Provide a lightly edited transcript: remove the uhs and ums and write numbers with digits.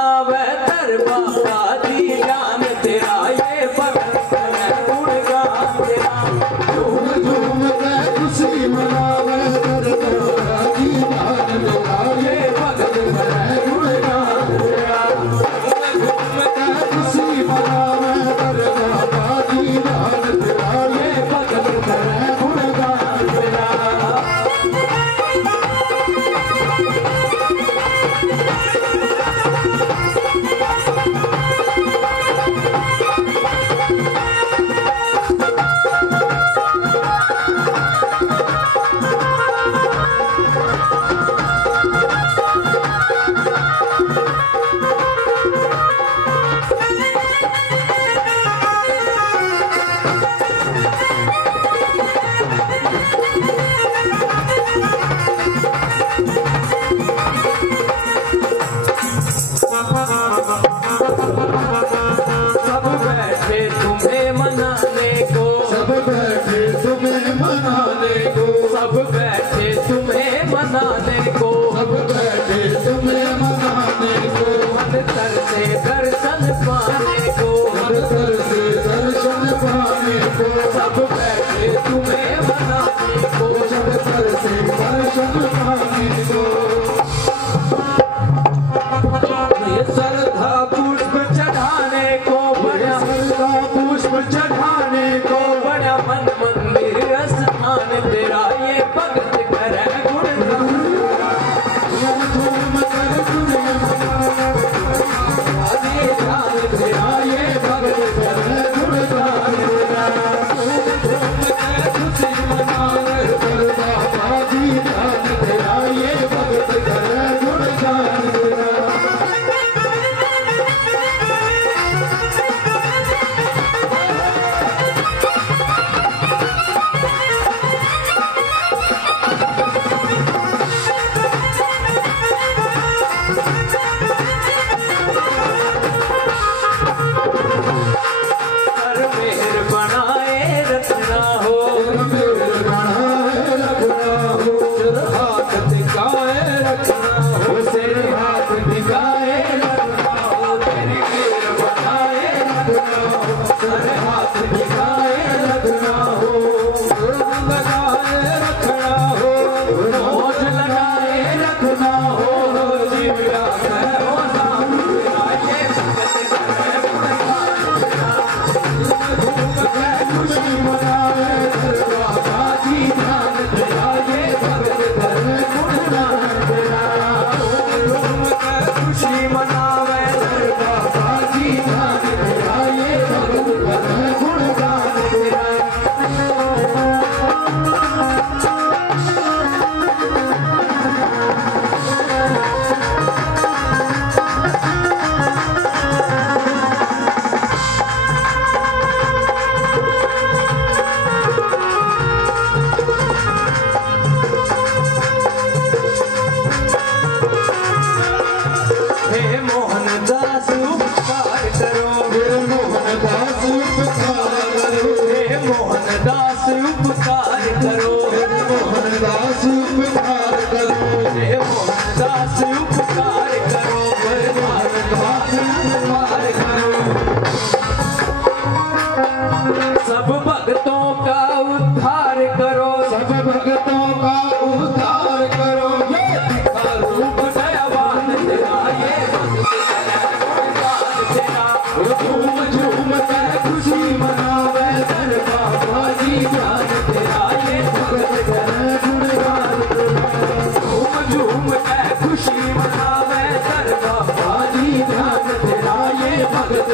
मनावे दर बाबा जी जान तेरा ये भगत करे गुणगान तेरा झूम झूम के खुशी मनावे दर बाबा जी जान तेरा ये भगत करे गुणगान तेरा झूम के खुशी मनावे दर बाबा जी जान तेरा ये भगत करे गुणगान तेरा सब बैठे तुम्हें मनाने को सब बैठे तुम्हें मनाने को सब बैठे तुम्हें मनाने को सब बैठे तुम्हें मनाने को मन तर से दर्शन पाने को मन तर से दर्शन पाने को सब बैठे तुम्हें मनाने को सब तर से दर्शन पाने को श्रद्धा पुष्प चढ़ाने को बड़ा श्रद्धा पुष्प चढ़ाने को बड़ा मन मंदिर स्थान तेरा ये भगत करे गुणगान तेरा ये भगत करे गुणगान खुशी मनावे बाबा जी जान तेरा ये भगत करे गुणगान सब भक्तों का उद्धार करो सब भक्तों का उद्धार करो ये रूप दयावान तेरा ये भगत तेरा झूम झूम कर खुशी मनावे दर बाबा जी जान तेरा ये भगत करे गुणगान झूम झूम कर खुशी मनावे दर बाबा जी जान तेरा ये भगत